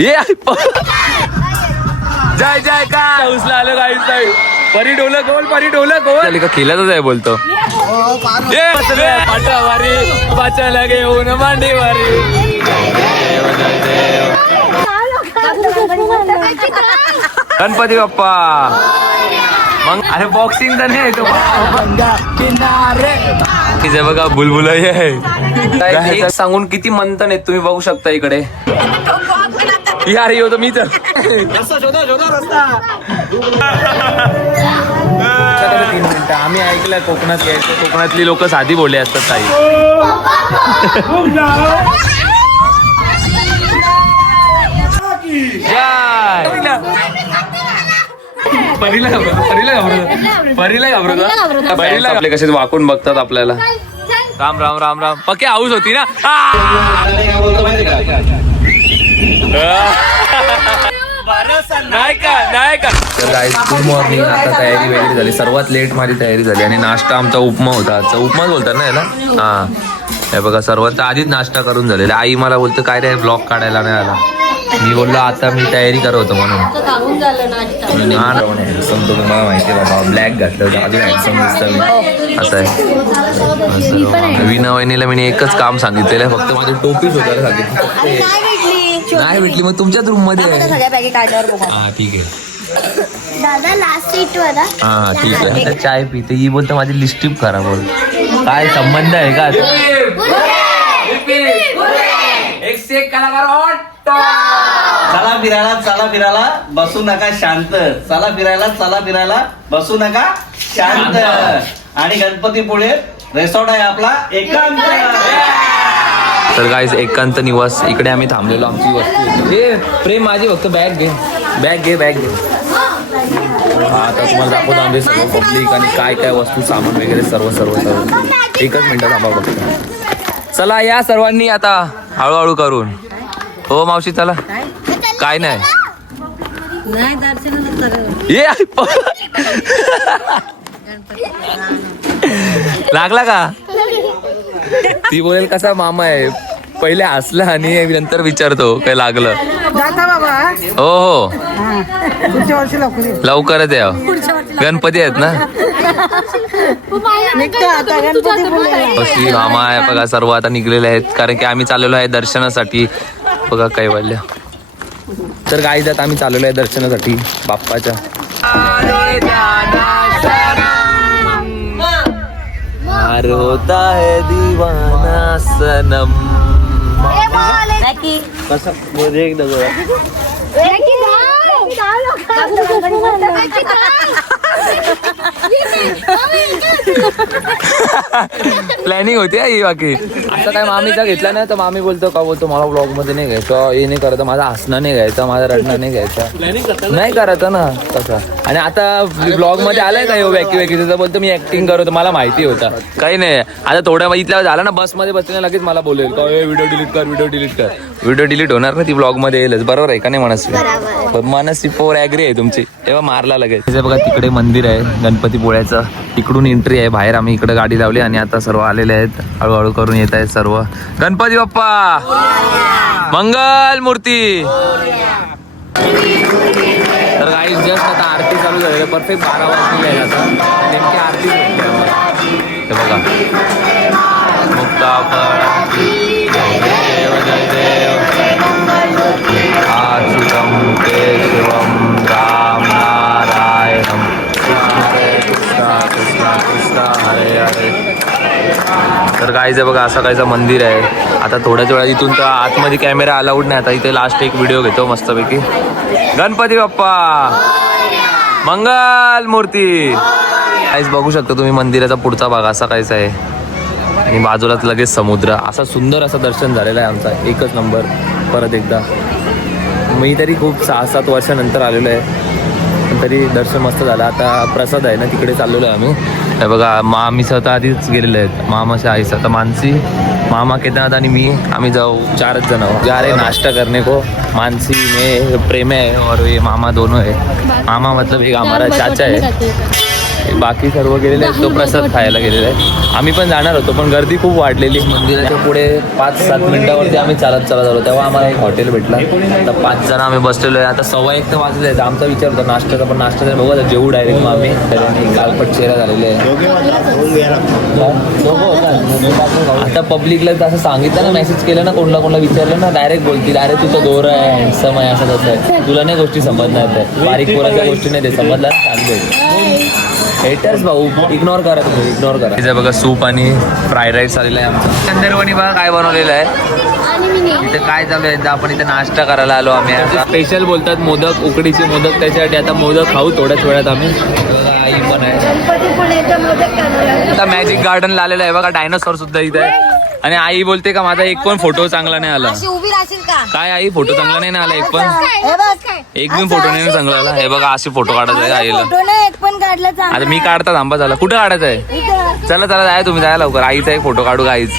ये जय जय का उसला आलं काही परी ढोलक गोल परी ढोलक गोल का खेळतच आहे बोलतो पाटावारी पाचा लगे ऊन मांडीवारी गणपती बाप्पा मग अरे बॉक्सिंग तर नाही तो किती बघा बुलबुल आहे सांगून किती मंथन आहेत तुम्ही बघू शकता इकडे यार येऊ तर मी तर 3 मिनिटं आम्ही ऐकलंय कोकणात यायचं कोकणातली लोक साधी बोलले असतात ताई परीला घाबरत आपले कसे वाकून बघतात आपल्याला राम राम राम राम पक्के हाऊस होती ना नाही का तर गाईज गुड मॉर्निंग आता तयारी वगैरे झाली सर्वात लेट माझी तयारी झाली आणि नाश्ता आमचा उपमा होता आजचा उपमाच बोलतात ना याला हा हे बघा सर्वात आधीच नाश्ता करून झालेला आई मला बोलतो काय रे ब्लॉग काढायला नाही आला मी बोललो आता मी तयारी करत होतो म्हणून हॅन्डसम तो तुम्हाला माहिती आहे बाबा ब्लॅक घातलं होतं अजून हॅन्डसम दिसतं मी असं आहे विना वहिनीला मी एकच काम सांगितलेलं आहे फक्त माझी टोपीच होतं सांगितलं नाही भेटली मग तुमच्याच रूम मध्ये हा ठीक आहे दादा लास्ट सीट वर हा ठीक आहे आता चाय पिते ही बोलते माझी लिस्टिप करा बोल काय संबंध आहे का चला फिरायला बसू नका शांत चला फिरायला बसू नका शांत आणि गणपतीपुळे रिसॉर्ट आहे आपला एकांत तर गाईज एकांत निवास इकडे आम्ही थांबलेलो आमची वस्तू हे प्रेम माझी फक्त बॅग घे आता तुम्हाला दाखवतो आम्ही सर्व पब्लिक आणि काय काय वस्तू सामान वगैरे सर्व एकच मिनिटं थांबा फक्त चला या सर्वांनी आता हळूहळू करून हो मावशी चला काय नाही ये लागला का ती बोलेल कसा मामा आहे पहिले हसला आणि नंतर विचारतो काय लागलं हो लवकरच या गणपती आहेत ना मामा आहे बघा सर्व आता निघलेले आहेत कारण की आम्ही चाललेलो आहे दर्शनासाठी बघा कैवल्य तर गाईज आता आम्ही चाललेलो आहे दर्शनासाठी बाप्पाच्या होता है दीवाना सनम कसं बोले एकदा प्लॅनिंग होती ही बाकी आता काय मामीचा घेतला नाही तर मामी बोलतो का बोलतो मला ब्लॉग मध्ये नाही घ्यायचं हे नाही करायचं माझा हसणं नाही घ्यायचा माझा रडणं नाही घ्यायचा नाही करायचं ना तसं आणि आता ब्लॉग मध्ये आलाय का वॅकी तर बोलतो मी ऍक्टिंग करतो मला माहिती होतं काही नाही आता थोड्या इथल्या झाला ना बस मध्ये बसले लगेच मला बोलेल का व्हिडिओ डिलीट होणार ना ती ब्लॉग मध्ये येईलच बरोबर आहे का नाही मनस्वी पोर ऍग्री आहे तुमची तेव्हा मारला लगेच बघा तिकडे मंदिर आहे गणपतीपुळ्याचं तिकडून एंट्री आहे बाहेर आम्ही इकडे गाडी लावली आणि आता सर्व आलेले आहेत हळूहळू करून येत आहेत सर्व गणपती बाप्पा मंगल मूर्ती तर काही जस्ट आता आरती चालू झाली परफेक्ट 12 वाजले आहे आता नेमकी आरती हे बघा आच्युतं केशवं राम नारायणं कृष्ण हरे हरे तर गाईज आहे बघा असं काहीचं मंदिर आहे आता थोड्याच वेळा इथून तर आतमध्ये कॅमेरा अलाउड नाही आता इथे लास्ट एक व्हिडिओ घेतो मस्तपैकी गणपती बाप्पा मंगल मूर्ती गाईज बघू शकता तुम्ही मंदिराचा पुढचा भाग असा काहीच आहे आणि बाजूलाच लगेच समुद्र असा सुंदर असं दर्शन झालेलं आहे आमचा एकच नंबर परत एकदा मी तरी खूप 6-7 वर्षानंतर आलेलो आहे पण तरी दर्शन मस्त झालं आता प्रसाद आहे ना तिकडे चाललेलो आहे आम्ही हे बघा मामी स्वतः आधीच गेलेले आहेत मामाच्या आई स्वतः मानसी मामा केदारनाथ आणि मी आम्ही जाऊ 4 जण जा रहे नाश्ता करने को मानसी में प्रेम है और ये मामा दोनों है मामा मतलब एक हमारा चाचा है बाकी सर्व गेलेले आहेत, तो प्रसाद खायला गेलेला आहे. आम्ही पण जाणार होतो पण गर्दी खूप वाढलेली. मंदिराच्या पुढे 5-7 मिनिटावरती आम्ही चालत आलो. तेव्हा आम्हाला एक हॉटेल भेटलं. आता 5 जण आम्ही बसलेलो आहे. आता 1:15 तर वाजले आहेत. आमचा विचार होता नाश्त्याचा, पण नाश्त्याचा बघू आता जेवू डायरेक्ट. मग आम्ही त्याच्याने कालपट चेहरा झालेले आहे. आता पब्लिकला असं सांगितलं ना, मेसेज केलं ना, कोणाला विचारलं ना, डायरेक्ट बोलतील अरे तुझं गोर आहे, हँडसम आहे, असं तसं आहे. तुला नाही गोष्टी समजणार त्या बारीक पोराच्या गोष्टी नाही ते समजला. हेटर्स भाऊ इग्नोर करा, तुम्ही इग्नोर करा. तिथे बघा सूप आणि फ्राईड राईस आलेला आहे आमचा. चंदरवणी बघा काय बनवलेलं आहे इथे. काय चालू आहे आपण इथे नाश्ता करायला आलो आम्ही. आता स्पेशल बोलतात मोदक, उकडीचे मोदक. त्याच्यासाठी आता मोदक खाऊ थोड्याच वेळात आम्ही. आई पण आहे. आता मॅजिक गार्डन आलेलं आहे बघा. डायनासॉर सुद्धा इथे आहे. आणि आई बोलते का माझा एक पण फोटो चांगला नाही आला. उभी राहशील का काय आई फोटो चांगला नाही ना आला एक पण. एक पण फोटो नाही चांगला आला. हे बघा असे फोटो काढायचा आहे आईला. एक पण काढला आता मी काढता थांबा झाला. कुठं काढायचं आहे? चला जाय तुम्ही जाय लवकर. आईचा एक फोटो काढू आईच.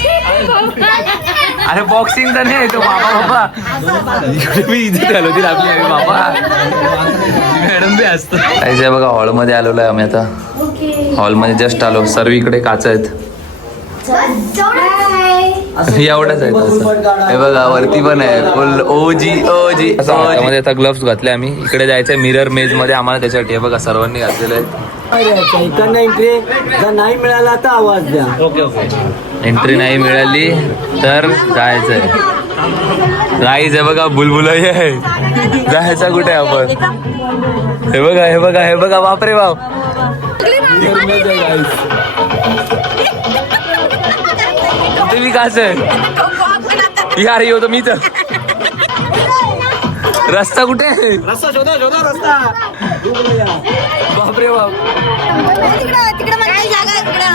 अरे बॉक्सिंगचा नाही तो बाबा. मी इथे घालवतील आपली आई बाबा. मॅडम बी असतं. आईच्या बघा हॉलमध्ये आलेलो आहे आम्ही. आता हॉलमध्ये जस्ट आलो. सर्व इकडे काच आहेत. एवढंच आहे तसं. हे बघा वरती पण आहे फुल ओजी. हातामध्ये आता ग्लव्स घातले आम्ही. इकडे जायचंय मिरर मेज मध्ये आम्हाला. त्याच्यासाठी हे बघा सर्वांनी घातलेले आहेत. एंट्री नाही मिळाला तर आवाज द्या. एंट्री नाही मिळाली तर जायचंय. गाईज हे बघा बुलबुल आहे. जायचं कुठे आपण? हे बघा हे बघा हे बघा. बापरे बाप. तुम्ही काच आहे यार येऊ तर मी तर. रस्ता कुठे आहे? रस्ता शोधा रस्ता. बापरे बाप.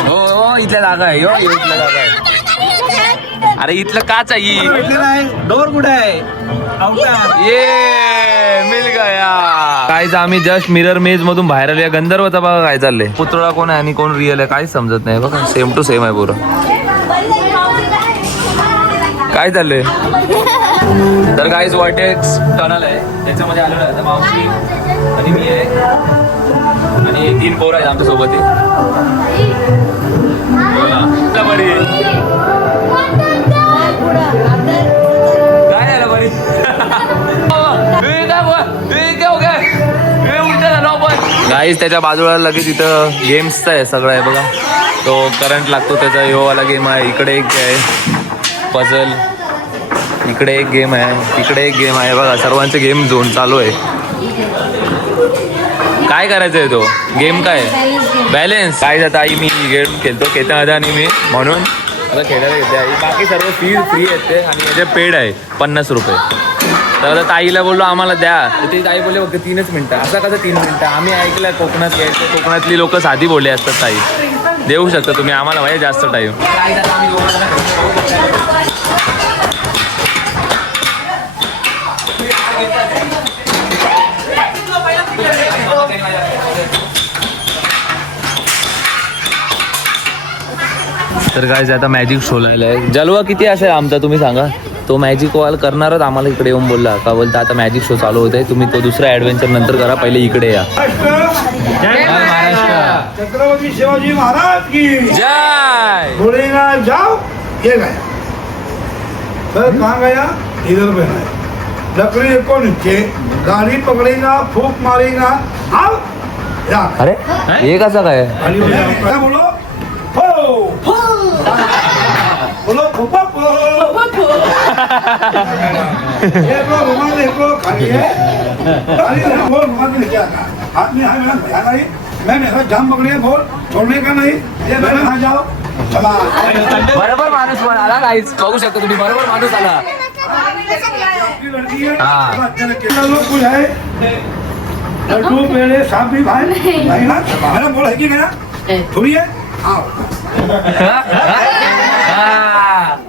हो इथल्या जागा आहे. हो इथल्या जागा आहे. अरे इथलं काच आहे. डोर कुठे आहे? ये मिल गया. काय आम्ही जस्ट मिरर मेज मधून बाहेर आलो. गंधर्वचा बघा काय चाललंय. पुतळा कोण आहे आणि कोण रिअल आहे काहीच समजत नाही बघा. सेम टू सेम आहे पुरं. काय चाललंय तर गाईज वॉटेक्स टनल आहे त्याच्यामध्ये आलेलं आहे. मावशी आणि मी आहे आणि 3 पोरं आहेत आमच्या सोबत. काय आलं बरी. गाईज त्याच्या बाजूला लगेच इथं गेम्सचं आहे सगळं आहे बघा. तो करंट लागतो त्याचा योवाला गेम आहे. इकडे एक आहे पझल. इकडे एक गेम आहे. तिकडे एक गेम आहे बघा. सर्वांचे गेम झोन चालू आहे. काय करायचं आहे तो गेम? काय बॅलेन्स काय जाता. आई मी गेम खेळतो केता आणि मी म्हणून आता खेळायला घेते आई. बाकी सर्व फ्री आहेत ते. आणि याचे पेड आहे 50 रुपये. तर आता ताईला बोललो आम्हाला द्या. तर ती ताई बोलले फक्त 3 मिनिटं. असं कसं 3 मिनिटं? आम्ही ऐकलं कोकणात यायचं. कोकणातली लोक साधी बोलले असतात. ताई देऊ शकता तुम्ही आम्हाला भाई जास्त टाईम. तर काय आता मॅजिक शो लायलाय. जलवा किती असेल आमचा तुम्ही सांगा. तो मॅजिक वॉल करणारच आम्हाला इकडे येऊन बोलला का बोलता आता मॅजिक शो चालू होत आहे. तुम्ही तो दुसरा ऍडव्हेंचर नंतर करा. पहिले इकडे या. छत्रपति शिवाजी महाराज की जय. बोलेगा जाओ ये गया सर. कहाँ गया? इधर पे है. लकड़ी को नीचे गाड़ी पकड़ेगा फूक मारेगा. आओ या. अरे हे कसं काय? गाड़ी क्या बोलो फो बोलो फूफा फो. देखो रुमाल देखो खाली है. खाली है बोल. रुमाल में क्या था हाथ में? है मेरा ध्यान नहीं. मैं मेरा जाम पकड़िए बोल. छोड़ने का नहीं. ये मैंने आ जाओ. चला बरोबर माणूस पण आला. काहीच बघू शकता तुम्ही. बरोबर माणूस आला. आपकी लड़की है. हाँ. अच्छा कितना लोग कुछ है. लड्डू पेड़े सांप भी भाई भाई ना. मैंने बोला है कि गया थोड़ी है. आओ.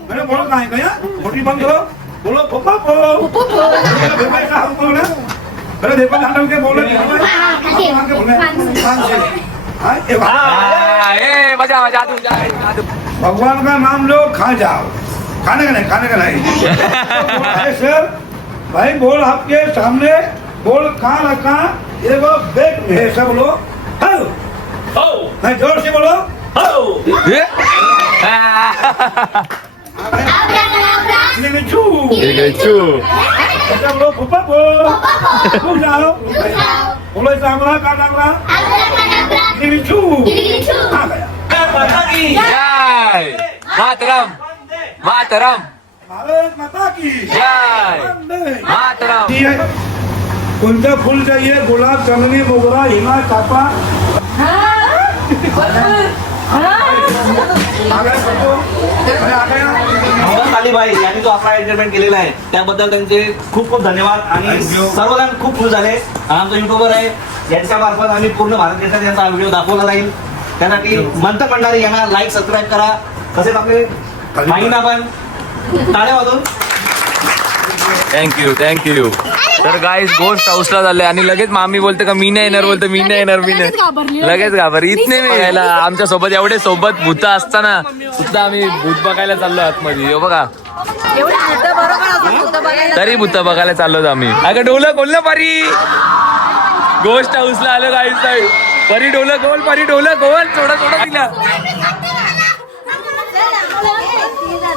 मैंने बोला कहाँ गया. छोटी बंद करो. बोलो फूफा फो. अरे देखो ध्यान के बोलो. भगवान का नाम लो खा जाओ. खाने का नहीं. खाने का नहीं. सर भाई बोल आपके सामने. बोल कहाँ रखा. ये वो बैग में है सब लोग. नहीं जोर से बोलो हे? निमिचू हे काय चू. अच्छा बोलो फुप्पा फुप जाओ बोलो चांगला का चांगला निमिचू आ गया जय मातरम मातरम भारत माता की जय मातरम. ये कोणतं फुल चाहिए गुलाब चंदनी मोगरा हिना चापा अलीबाई यांनी जो आपला एंटरटेनमेंट केलेला आहे त्याबद्दल त्यांचे खूप खूप धन्यवाद आणि Thank you. सर्वजण खूप खुश झाले. आमचा युट्यूबर आहे यांच्या मार्फत आम्ही पूर्ण भारत देशात यांचा व्हिडिओ दाखवला जाईल. त्यासाठी मंथ मंडारी यांना लाईक सबस्क्राईब करा. तसेच आपले माईंना पण टाळ्या वाजून थँक्यू. तर गाईज गोष्ट हाऊसला झालंय आणि लगेच मामी बोलते का मी नाही येणार, बोलते मी नाही येणार, मी नाही. लगेच घाबर इतने बघायला आमच्या सोबत एवढे सोबत भूत असताना सुद्धा आम्ही भूत बघायला चाललो आतमध्ये. हो बघा तरी भूत बघायला चाललो आम्ही. अगं डोलं खोल ना परी. गोष्ट हाऊसला आलो गाईज. परी डोलं खोल, परी डोलं खोल. थोडं थोडं दिला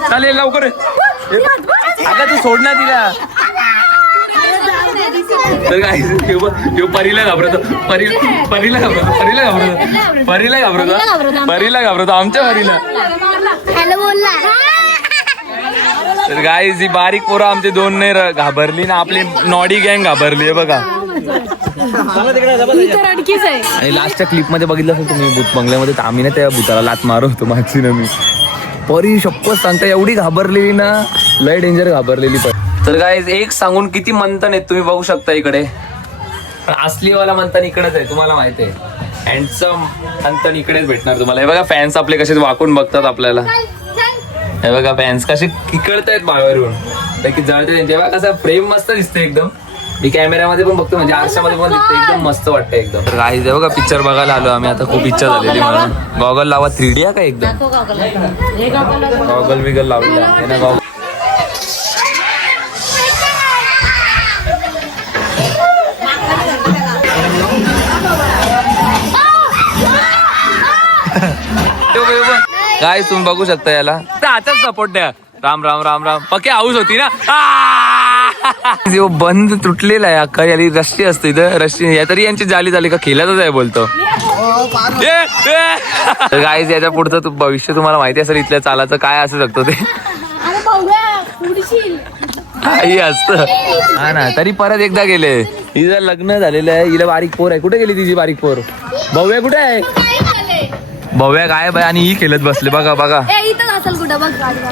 चालेल लवकर. अगं तू सोड ना तिला. तर काय परीला घाबरतो, परीला घाबरतो आमच्या परीला. तर गाईज ही बारीक पोरं आमचे दोन नाही घाबरली ना, आपली नॉडी गँग घाबरली आहे बघा. आणि लास्टच्या क्लिप मध्ये बघितलं असेल तुम्ही भूत बंगल्यामध्ये, तर आम्ही ना त्या भूताला लात मारत होतो मागची ना मी. परी शपथ सांगता एवढी घाबरलेली ना, लय डेंजर घाबरलेली. तर गाईज एक सांगून किती मंथन आहेत तुम्ही बघू शकता इकडे. पण असलीवाला मंथन इकडेच आहे, तुम्हाला माहिती आहे. हँडसम मंथन इकडेच भेटणार तुम्हाला. हे बघा फॅन्स आपले कसे वाकून बघतात आपल्याला. हे बघा फॅन्स कसे किकडतायत बाहेरून, की जळते त्यांचे. बघा कसं प्रेम मस्त दिसते एकदम. मी कॅमेऱ्यामध्ये पण बघतो, म्हणजे आरशामध्ये पण दिसते, एकदम मस्त वाटतं एकदम. तर गाईज बघा पिक्चर बघायला आलो आम्ही आता. खूप इच्छा झालेली म्हणून. गॉगल लावा 3D का एकदम. गॉगल बिगल लावलेला आहे ना गॉगल. काय तुम्ही बघू शकता याला. आताच सपोर्ट द्या. राम राम राम राम. पक्के हाऊस होती ना. बंद तुटलेला आहे अख्खा. याली रस्सी असते इथं, रस्सी या तरी यांची जाली झाली का खेळतच आहे बोलतो. गाईज याच्या पुढचं भविष्य तुम्हाला माहिती असेल इथल्या चालाचं काय असू शकतो ते. काही असतं हा ना. तरी परत एकदा गेले. हिचं लग्न झालेलं आहे, हिला बारीक पोर आहे. कुठे गेली तिची बारीक पोर. भव्या कुठे आहे. भव्या काय बाय आणि ही खेळत बसले बघा बघा.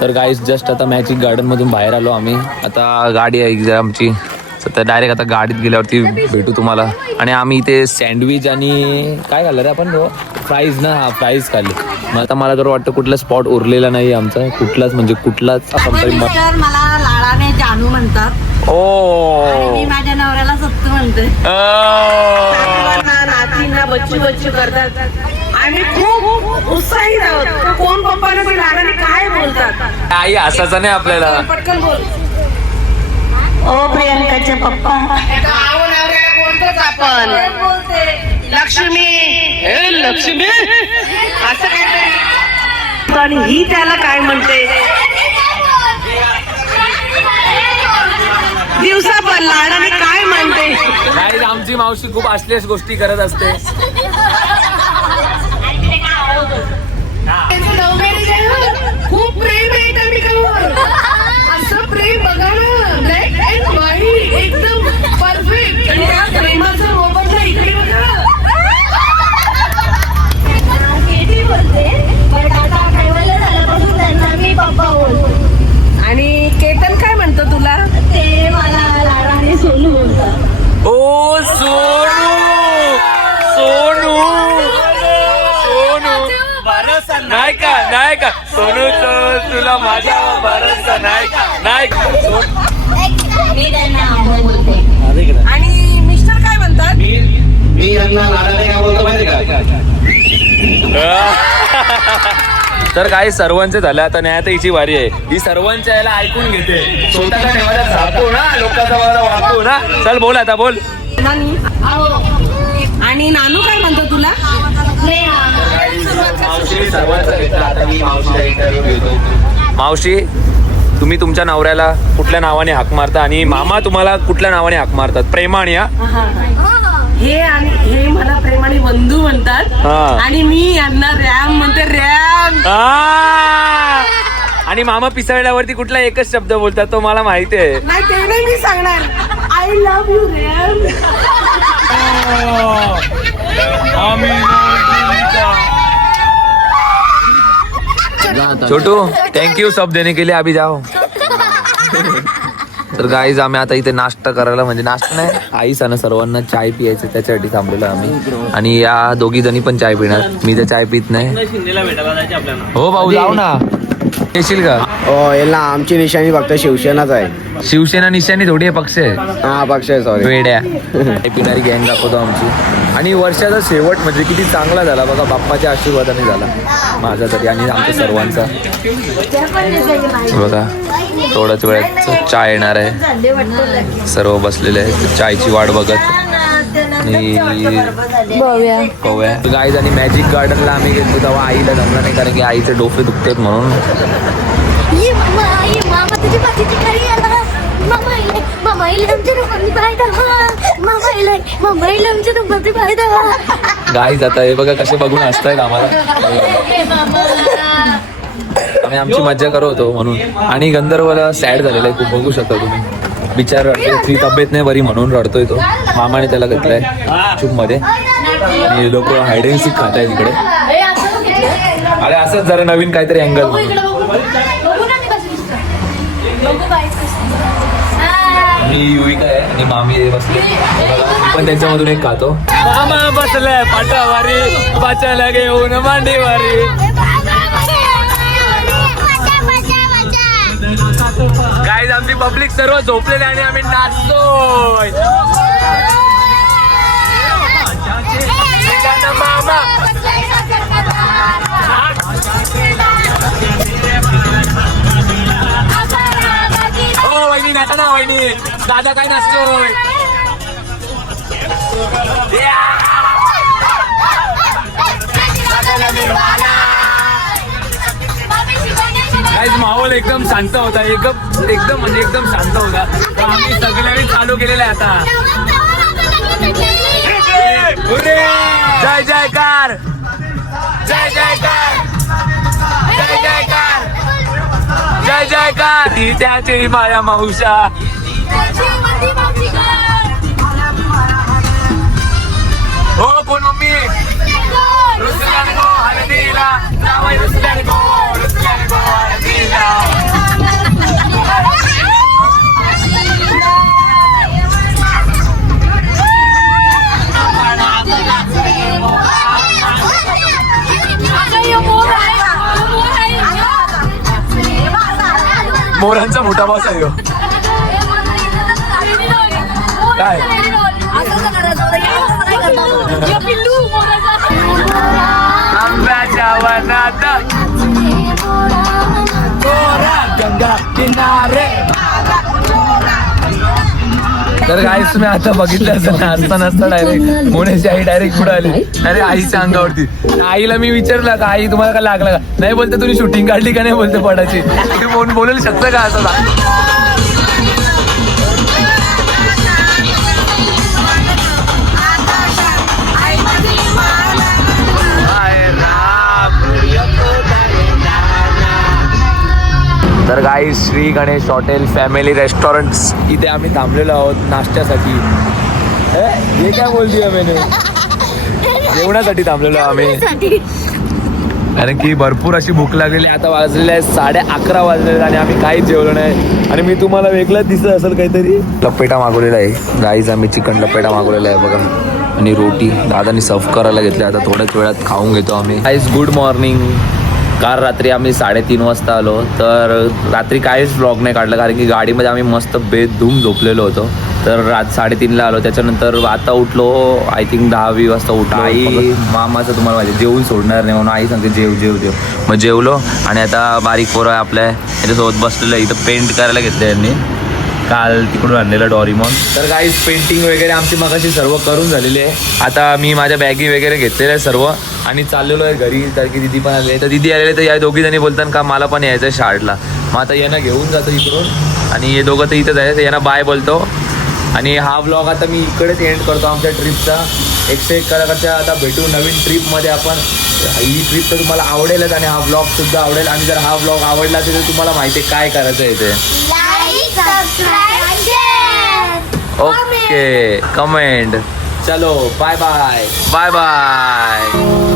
तर गाईज जस्ट आता मॅजिक गार्डन मधून बाहेर आलो आम्ही. आता गाडी आहे आमची, तर डायरेक्ट आता गाडीत गेल्यावरती भेटू तुम्हाला. आणि आम्ही इथे सँडविच आणि काय खाल्लं रे आपण फ्राईज ना. हा फ्राईज खाल्ले. मग आता मला तर वाटतं कुठला स्पॉट उरलेला नाही आमचा, कुठलाच म्हणजे कुठलाच. मला लाडाने जानू म्हणतात. ओ मी माझ्या नवऱ्याला सत्तू म्हणते. नातींना बच्चू बच्चू करतात. आम्ही खूप उत्साही आहोत. कोण पप्पाने पण लाडाने काय बोलतात. काही असायचं नाही आपल्याला. पटकन बोल. ओ प्रियंकाचे पप्पा. बोलतोच आपण. लक्ष्मी लक्ष्मी असं काहीतरी. आणि ही त्याला काय म्हणते. दिवसा पण लाडाने काय म्हणते. नाही आमची मावशी खूप असल्याच गोष्टी करत असते. खूप प्रेम आहे एकमेकांवर. असं प्रेम बघा ना. ब्लॅक अँड व्हाईट एकदम परफेक्ट. आणि त्या प्रेमाचं मोबदला इकडे बघा. आणि केतन काय म्हणतो तुला. ते मला लाडाने सोनू बोलतात. ओ सोनू सोनू सोनू नाही का नाही का सोनू तुला माझ्या भरोसा नाही का नाही का. आणि मिस्टर काय म्हणतात. मी यांना लाडाने काय बोलतो माहिती का. तर काही सर्वांचे झालं आता. न्याय हिची वारी आहे. ही सर्वांच्या याला ऐकून घेते. स्वतःचा ठेवायला जातो ना, लोकांचा मला वागतो ना. चल बोल आता बोल. आणि नानू काय म्हणतो तुला. सर्वांचा घेतला. आता मी मावशीला इंटरव्ह्यू घेतो. मावशी, तुम्ही तुमच्या नवऱ्याला कुठल्या नावाने हाक मारता आणि मामा तुम्हाला कुठल्या नावाने हाक मारतात? प्रेमाने? हे मला प्रेमाने बंधू म्हणतात हा. आणि मी यांना रॅम म्हणते, रॅम. आणि मामा पिसळल्यावरती कुठला एकच शब्द बोलतात, तो मला माहिती आहे. नाही ते नाही मी सांगणार. I love you Ram. Chhotu, thank you सब देने के लिए. अभी जाओ. तर गाईज आम्ही आता इथे नाश्ता करायला, म्हणजे नाश्ता नाही, आईस आणि सर्वांना चाय पियायचं त्याच्यासाठी थांबलेलो आम्ही. आणि या दोघी जणी पण चाय पिणार. मी तर चाय पित नाही. शिंदेला भेटायला जायचे आपल्याला. हो भाऊ, जाऊ ना. येशील का? हो याला आमची निशाणी फक्त शिवसेनाच आहे. शिवसेना निशाणी थोडी आहे, पक्ष आहे. हा पक्ष आहे, सॉरी. वेड्या. पिणारी गँग दाखवतो आमची. आणि वर्षाचा शेवट म्हणजे किती चांगला झाला बघा, बाप्पाच्या आशीर्वादाने झाला माझा तरी आणि आमच्या सर्वांचा. बघा थोड्याच वेळात चाय येणार आहे. सर्व बसलेले आहेत चायची वाट बघत. गाईज आणि मॅजिक गार्डनला आम्ही गेलो तेव्हा आईला जमला नाही, कारण की आईचे डोके दुखतात म्हणून. गाईज आता हे बघा कसे बघून हसतायत आम्हाला. आम्ही आमची मज्जा करत होतो म्हणून. आणि गंधर्वला सॅड झालेला आहे खूप, बघू शकता तुम्ही. बिचार रडतोय, ती तब्येत नाही बरी म्हणून रडतोय तो. मामाने त्याला घेतलाय चूप मध्ये. आणि लोक हायड अँड सीक खात आहेत इकडे. अरे असंच जरा नवीन काहीतरी अँगल. मी युविका आहे आणि मामी बसले. पण त्यांच्यामधून एक खातो. मामा बसलाय पाटावारी, बाचायला घेऊन मांडीवारी. गाईज आमची पब्लिक सर्व झोपलेली आणि आम्ही नाचतोय. मामा हो वहिनी नाचा ना वहिनी. दादा काय नाचतोय. गाईज माहोल एकदम शांत होता, एकदम म्हणजे एकदम शांत होता. आम्ही सगळ्यांनी चालू केलेलं आहे आता. जय जयकार, जय जयकार, जय जयकार, जय जयकार. ती त्याची माया मावशा. हो कोण मम्मी रुसल्याने गो हळदीला, जावई रुसल्याने गो, रुसल्याने गो हळदीला. मोरांचा मोठा बॉस आहे ह्यो. काय आंब्याच्या वनात गंगा किनारे. तर काय तुम्ही आता बघितलं असं नाचता नाचता डायरेक्ट मोनेची आई डायरेक्ट पुढे आली. अरे आईच्या अंगावरती. आईला मी विचारलं का आई तुम्हाला का लागला का नाही, बोलते तुम्ही शूटिंग काढली का नाही, बोलते पडायची. तुम्ही बोलू शकता का असं. तर गाई Shri Ganesh hotel family restaurant इथे आम्ही थांबलेलो आहोत नाश्त्यासाठी. हे काय बोलते आम्ही जेवणासाठी थांबलेलो आम्ही, कारण की भरपूर अशी भूक लागलेली. आता वाजलेले आहे 11:30 वाजलेले आणि आम्ही काहीच जेवलो नाही. आणि मी तुम्हाला वेगळंच दिसत असेल काहीतरी. लपेटा मागवलेला आहे गाईज, आम्ही चिकन लपेटा मागवलेला आहे बघा. आणि रोटी दादानी सर्व करायला घेतली. आता थोड्याच वेळात खाऊन घेतो आम्ही. Guys good morning. काल रात्री आम्ही 3:30 वाजता आलो. तर रात्री काहीच व्लॉग नाही काढलं, कारण की गाडीमध्ये आम्ही मस्त बेधूम झोपलेलो होतो. तर 3:30ला आलो. त्याच्यानंतर आता उठलो आय थिंक 10-20 वाजता उठलो. आई मामाचं तुम्हाला माहिती जेवून सोडणार नाही म्हणून आई सांगते जेव जेव जेव. मग जेवलो आणि आता बारीक पोरं आपल्या याच्यासोबत बसलेलं. इथं पेंट करायला घेतलं यांनी. काल तिकडून आणलेलं डॉरीमॉन. तर गाईज पेंटिंग वगैरे आमची मगाशी सर्व करून झालेली आहे. आता मी माझ्या बॅगी वगैरे घेतलेल्या आहे सर्व आणि चाललेलो आहे घरी. तर की दिदी पण आले, तर दिदी आलेले तर या दोघी जणी बोलतात का मला पण यायचं आहे शाळेला. मग आता यांना घेऊन जातो इकडून आणि हे दोघं तर इथंच आहे. तर यांना बाय बोलतो आणि हा व्लॉग आता मी इकडेच एंड करतो आमच्या ट्रिपचा. 101 कलाकारच्या आता भेटू नवीन ट्रिपमध्ये आपण. ही ट्रिप तर तुम्हाला आवडेलच आणि हा व्लॉग सुद्धा आवडेल. आणि जर हा व्लॉग आवडला असेल तर तुम्हाला माहिती आहे काय करायचं आहे ते. Okay comment. चलो बाय बाय बाय बाय.